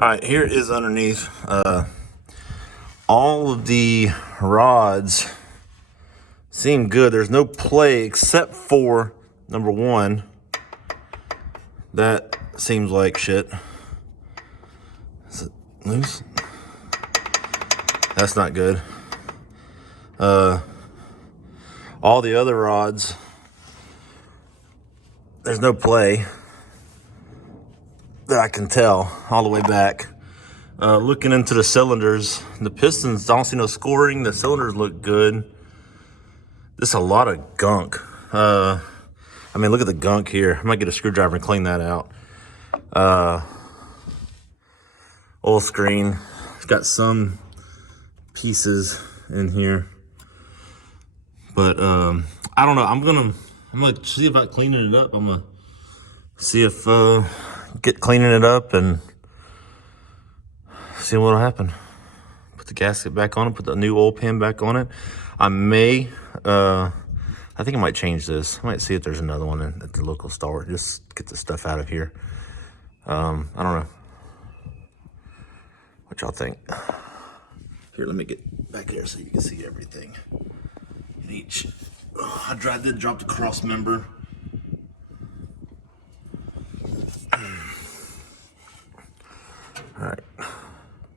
All right, here it is underneath. All of the rods seem good. There's no play except for number one. That seems like shit. Is it loose? That's not good. All the other rods, there's no play that I can tell all the way back. Looking into the cylinders, the pistons, I don't see no scoring. The cylinders look good. This is a lot of gunk. I mean, look at the gunk here. I might get a screwdriver and clean that out. Oil screen. It's got some pieces in here, but I don't know. I'm gonna see about cleaning it up. I'm gonna see if get cleaning it up and see what'll happen. Put the gasket back on it, put the new oil pan back on it. I may, I think I might change this. I might see if there's another one at the local store. Just get the stuff out of here. I don't know. What y'all think? Here, let me get back here so you can see everything. I did drop the cross member.